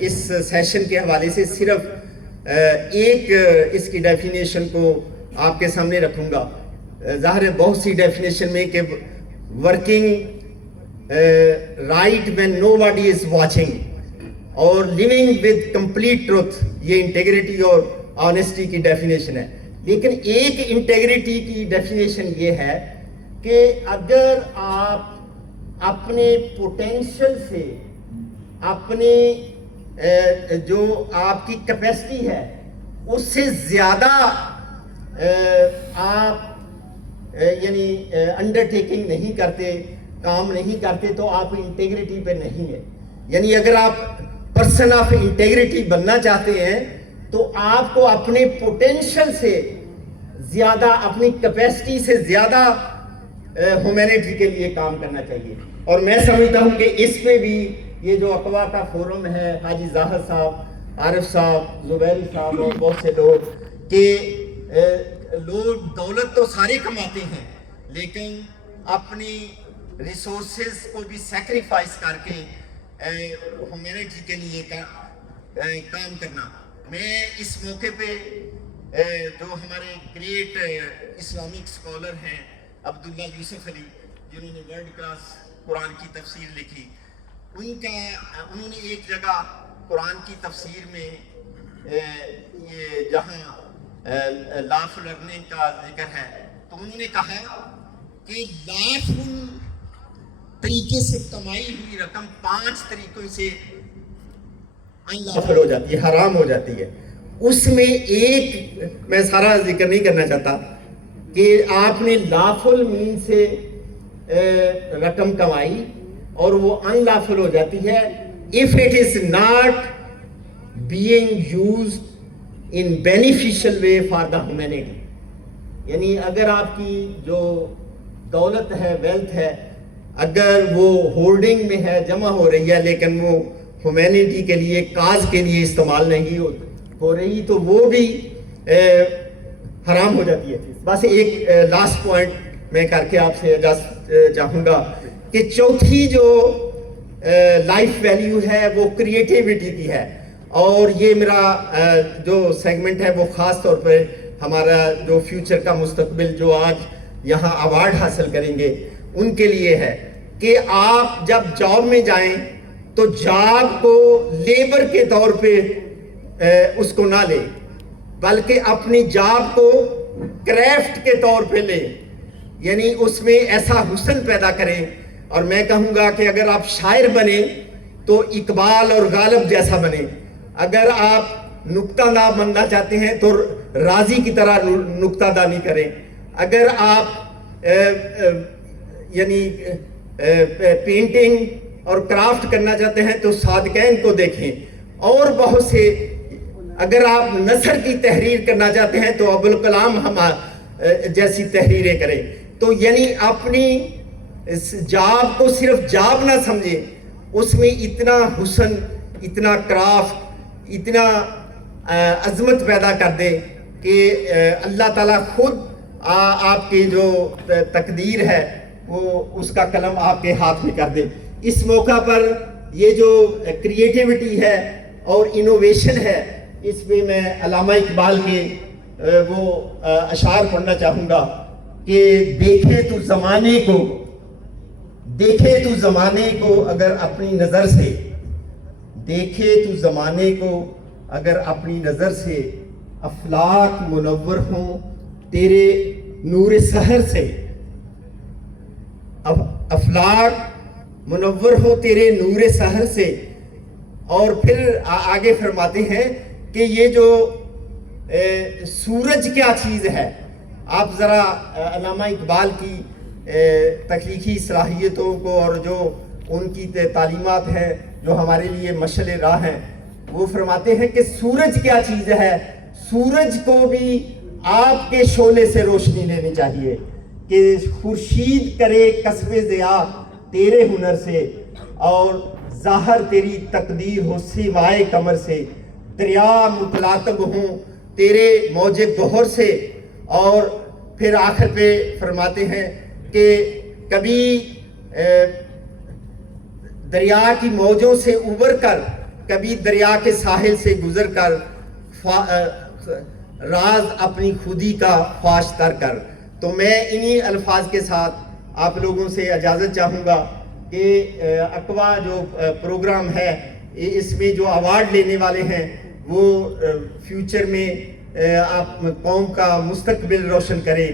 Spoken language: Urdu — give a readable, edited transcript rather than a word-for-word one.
اس سیشن کے حوالے سے صرف ایک اس کی ڈیفینیشن کو آپ کے سامنے رکھوں گا. ظاہر ہے بہت سی ڈیفینیشن میں کہ working right when nobody is watching اور لیونگ ود کمپلیٹ ٹروتھ، یہ انٹیگریٹی اور آنیسٹی کی ڈیفینیشن ہے. لیکن ایک انٹیگریٹی کی ڈیفینیشن یہ ہے کہ اگر آپ اپنے پوٹینشل سے، اپنی جو آپ کی کیپیسٹی ہے اس سے زیادہ آپ یعنی انڈر ٹیکنگ نہیں کرتے، کام نہیں کرتے، تو آپ انٹیگریٹی پہ نہیں ہے. یعنی اگر آپ پرسن آف انٹیگریٹی بننا چاہتے ہیں تو آپ کو اپنے پوٹینشل سے زیادہ، اپنی کیپیسٹی سے زیادہ ہیومینٹی کے لیے کام کرنا چاہیے. اور میں سمجھتا ہوں کہ اس پہ بھی یہ جو اقوا کا فورم ہے، حاجی ظاہر صاحب، عارف صاحب، زبیری صاحب اور بہت سے لوگ، کہ لوگ دولت تو سارے کماتے ہیں لیکن اپنی ریسورسز کو بھی سیکریفائس کر کے ہیومینٹی کے لیے کام کرنا. میں اس موقع پہ جو ہمارے گریٹ اسلامک اسکالر ہیں عبداللہ یوسف علی، جنہوں نے ورلڈ کلاس قرآن کی تفسیر لکھی، انہوں نے ایک جگہ قرآن کی تفسیر میں یہ جہاں لافل ارننگ کا ذکر ہے تو انہوں نے کہا کہ لافل طریقے سے کمائی ہوئی رقم 5 طریقوں سے انلافل ہو جاتی ہے، حرام ہو جاتی ہے. اس میں ایک، میں سارا ذکر نہیں کرنا چاہتا، کہ آپ نے لافل مین سے رقم کمائی اور وہ ان لافل ہو جاتی ہے if it is not being used in beneficial way for the humanity. یعنی اگر آپ کی جو دولت ہے، ویلتھ ہے، اگر وہ ہولڈنگ میں ہے، جمع ہو رہی ہے، لیکن وہ ہیومینٹی کے لیے، کاز کے لیے استعمال نہیں ہو رہی، تو وہ بھی حرام ہو جاتی ہے. بس ایک لاسٹ پوائنٹ میں کر کے آپ سے اجازت چاہوں گا کہ چوتھی جو لائف ویلیو ہے وہ کریٹیوٹی کی ہے. اور یہ میرا جو سیگمنٹ ہے وہ خاص طور پر ہمارا جو فیوچر کا مستقبل جو آج یہاں ایوارڈ حاصل کریں گے ان کے لیے ہے کہ آپ جب جاب میں جائیں تو جاب کو لیبر کے طور پہ اس کو نہ لیں، بلکہ اپنی جاب کو کرافٹ کے طور پہ لیں. یعنی اس میں ایسا حسن پیدا کریں. اور میں کہوں گا کہ اگر آپ شاعر بنیں تو اقبال اور غالب جیسا بنیں. اگر آپ نکتہ داں بننا چاہتے ہیں تو راضی کی طرح نکتہ دانی کریں. اگر آپ یعنی پینٹنگ اور کرافٹ کرنا چاہتے ہیں تو صادقین کو دیکھیں. اور بہت سے، اگر آپ نثر کی تحریر کرنا چاہتے ہیں تو ابوالکلام جیسی تحریریں کریں. تو یعنی اپنی اس جاب کو صرف جاب نہ سمجھیں، اس میں اتنا حسن، اتنا کرافٹ، اتنا عظمت پیدا کر دے کہ اللہ تعالیٰ خود آپ کی جو تقدیر ہے وہ اس کا قلم آپ کے ہاتھ میں کر دے. اس موقع پر یہ جو کریٹیوٹی ہے اور انوویشن ہے، اس پہ میں علامہ اقبال کے وہ اشعار پڑھنا چاہوں گا کہ دیکھے تو زمانے کو، دیکھے تو زمانے کو اگر اپنی نظر سے، دیکھے تو زمانے کو اگر اپنی نظر سے، افلاک منور ہوں تیرے نور سحر سے، افلاک منور ہوں تیرے نور سحر سے. اور پھر آگے فرماتے ہیں کہ یہ جو سورج کیا چیز ہے. آپ ذرا علامہ اقبال کی تخلیقی صلاحیتوں کو اور جو ان کی تعلیمات ہیں جو ہمارے لیے مشعل راہ ہیں، وہ فرماتے ہیں کہ سورج کیا چیز ہے. سورج کو بھی آپ کے شعلے سے روشنی لینی چاہیے کہ خورشید کرے کسب ضیاء تیرے ہنر سے، اور ظاہر تیری تقدیر ہو سوائے قمر سے، دریا متلاطم ہوں تیرے موج گوہر سے. اور پھر آخر پہ فرماتے ہیں کہ کبھی دریا کی موجوں سے ابھر کر کبھی دریا کے ساحل سے گزر کر راز اپنی خودی کا فاش تر کر. تو میں انہی الفاظ کے ساتھ آپ لوگوں سے اجازت چاہوں گا کہ اقوا جو پروگرام ہے اس میں جو ایوارڈ لینے والے ہیں وہ فیوچر میں آپ قوم کا مستقبل روشن کریں.